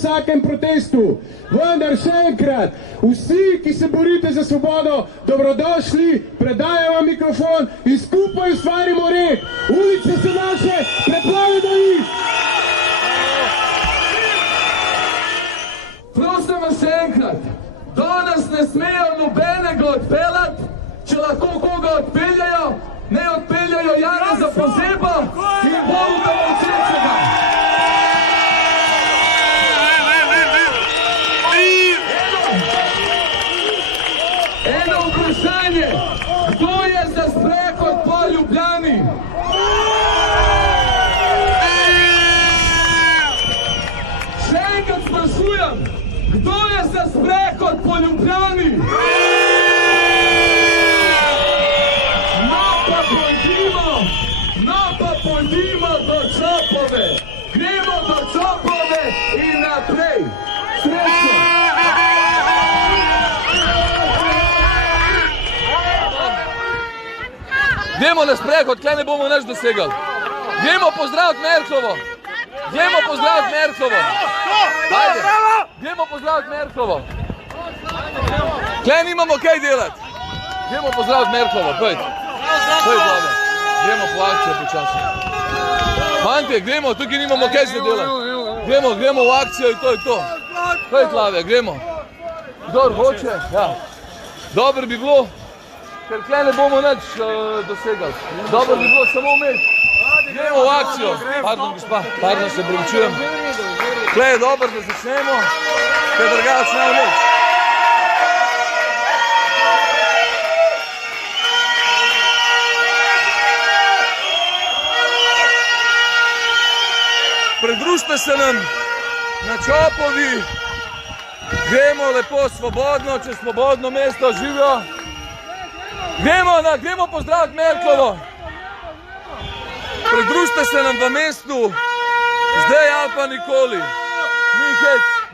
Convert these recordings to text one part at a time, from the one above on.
vsakem protestu. Vendar še enkrat, vsi, ki se borite za svobodo, dobrodošli, predajem vam mikrofon in skupaj ustvarimo red. Ulice so naše, preplavimo jih! Prosim vas še enkrat, danes ne smejo nobenega odpeljati, če lahko koga odpeljajo, ne odpeljajo Janeza Pozeba in Boruta Molčečega. Eno vprašanje, kdo je za sprehod po Ljubljani? Še enkrat sprašujem, kdo je za sprehod po Ljubljani? No pa pojdimo do Čopove. Gremo do Čopove in naprej. Srečno! Gremo na sprehod, tle ne bomo nič dosegali. Gremo pozdraviti Merklovo. Gremo pozdraviti Merklovo. Ajde, gremo pozdraviti Merklovo. Tle nimamo kaj delati. Gremo pozdraviti Merklovo, pojď. Pojď, Vlade. Gremo po akcijo počasi. Fantje, gremo, tukaj nimamo kaj se delati. Gremo v akcijo in to je to. Pojď, Vlade, gremo. Kdor hoče, ja. Dobro bi bilo, ker tle ne bomo nič dosegali. Dobro bi bilo samo vmes. Gremo v akcijo. Pardon, gospa, pardon, se prevečujem. Tle je dobro, da začnemo, ker drugače ne več. Pridružite se nam na Čopovi. Gremo lepo svobodno, čez svobodno mesto, živijo. Gremo pozdraviti Merklovo. Pridružite se nam v mestu, zdaj ali pa nikoli.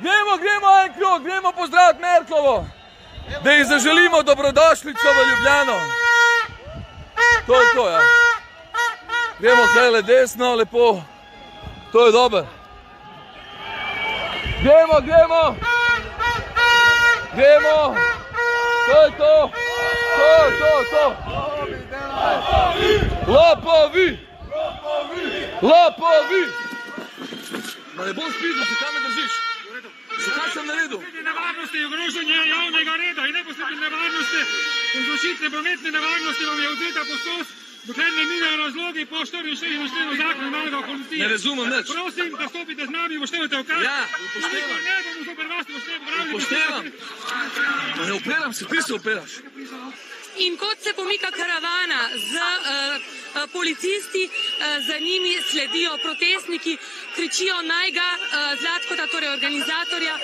Gremo en krog, gremo pozdraviti Merklovo. Da ji zaželimo dobrodošlico v Ljubljano. To je to, ja. Gremo krajle desno, lepo. To je dober. Gremo. To je to. Lopovi. Ma ne bom spil, se kam me držiš? Zakaj sem naredil? Nevarnosti in ogrožanje javnega reda in neposredne nevarnosti, povzročitve prometne nevarnosti vam je odvzeta prostost, dokler ne minejo razlogi po 64. členu zakona naloga policije. Ne razumem nič. Prosim, da stopite z nami in upoštevate ukaz. Ja, upoštevam. Ne bomo zoper vas upoštevali. Upoštevam. Ne operam se, ti se operaš. In kot se pomika karavana z policisti, za njimi sledijo protestniki, kričijo naj ga Zlatkota, torej organizatorja.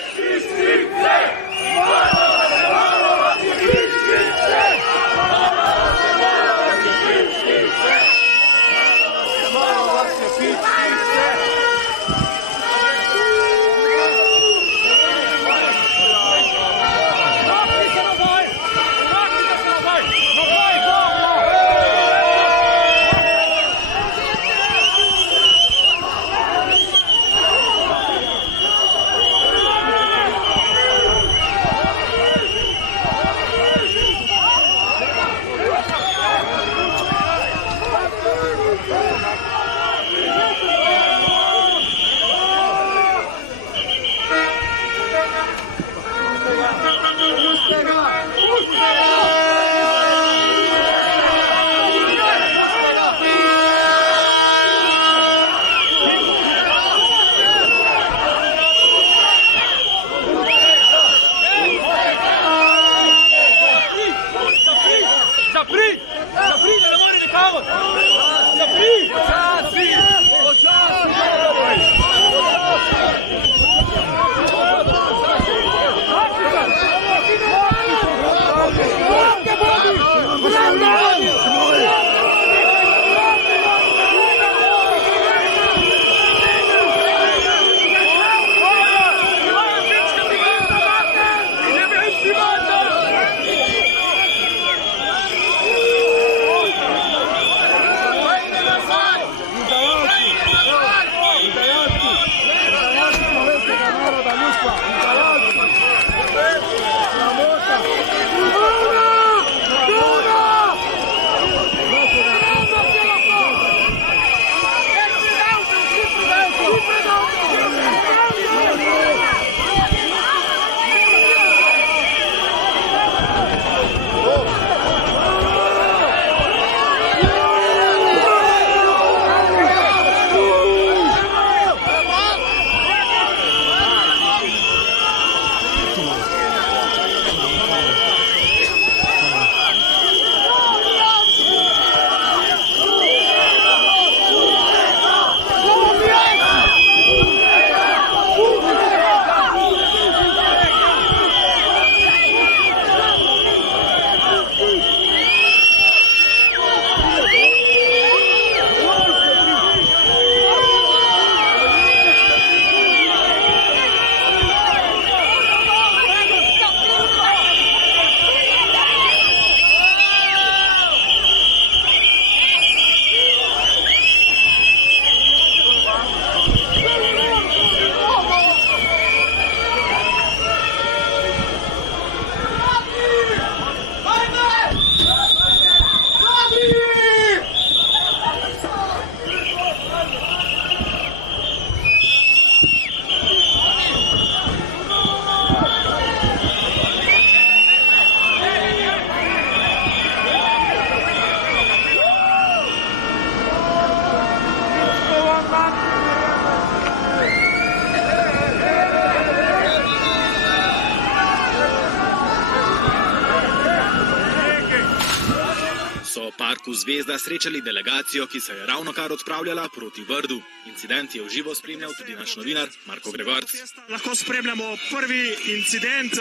parku Zvezda srečali delegacijo, ki se je ravnokar odpravljala proti Brdu. Incident je v živo spremljal tudi naš novinar Marko Gregorc. Lahko spremljamo prvi incident.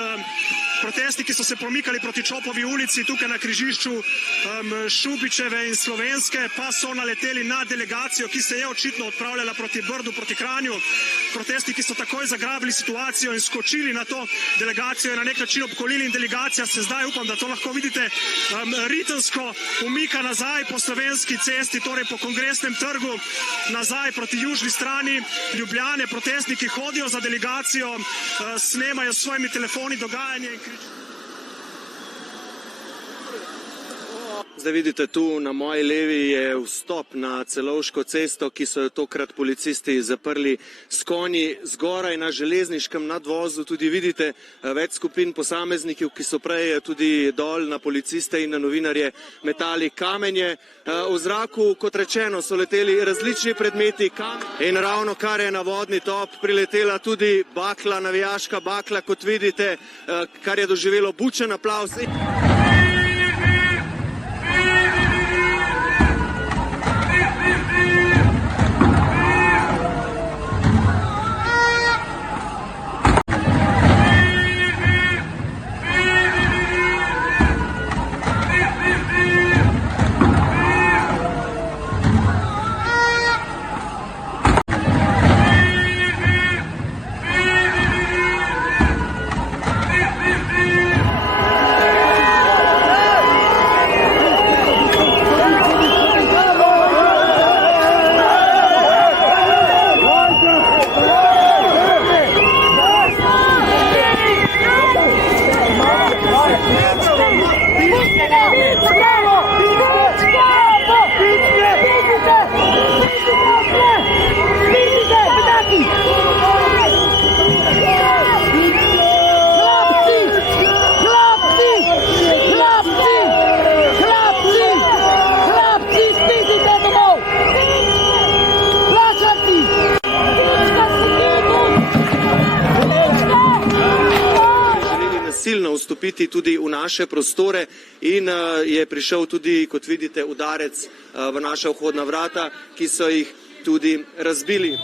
Protesti, ki so se pomikali proti Čopovi ulici, tukaj na križišču Šubičeve in Slovenske, pa so naleteli na delegacijo, ki se je očitno odpravljala proti Brdu, proti Kranju. Protesti, ki so takoj zagrabili situacijo in skočili na to delegacijo, na nek način obkolili in delegacija se zdaj, upam, da to lahko vidite, ritensko umika nazaj po Slovenski cesti, torej po Kongresnem trgu, nazaj proti južni strani Ljubljane. Protestniki hodijo za delegacijo, snemajo s svojimi telefoni dogajanje in kričijo. Zdaj vidite, tu na moji levi je vstop na Celovško cesto, ki so jo tokrat policisti zaprli s konji. Zgoraj na železniškem nadvozu tudi vidite več skupin posameznikov, ki so prej tudi dol na policiste in na novinarje metali kamenje. V zraku, kot rečeno, so leteli različni predmeti in ravno kar je na vodni top priletela tudi bakla, navijaška bakla, kot vidite, kar je doživelo bučen aplavz. Silno vstopiti tudi v naše prostore in je prišel tudi, kot vidite, udarec v naša vhodna vrata, ki so jih tudi razbili.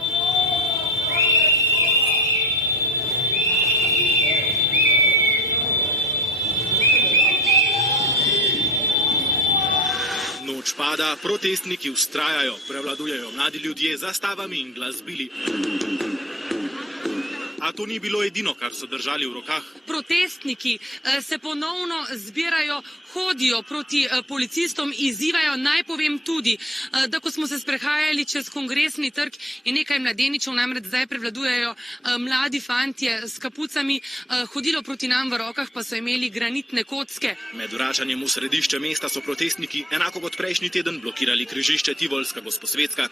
Noč pada, protestniki vztrajajo, prevladujejo mladi ljudje z zastavami in glasbili. A to ni bilo edino, kar so držali v rokah. Protestniki se ponovno zbirajo, hodijo proti policistom, izzivajo. Naj povem tudi, da ko smo se sprehajali čez Kongresni trg in nekaj mladeničev, namreč zdaj prevladujejo mladi fantje s kapucami, hodilo proti nam v rokah, pa so imeli granitne kocke. Med vračanjem v središče mesta so protestniki, enako kot prejšnji teden, blokirali križišče Tivolska, Gosposvetska.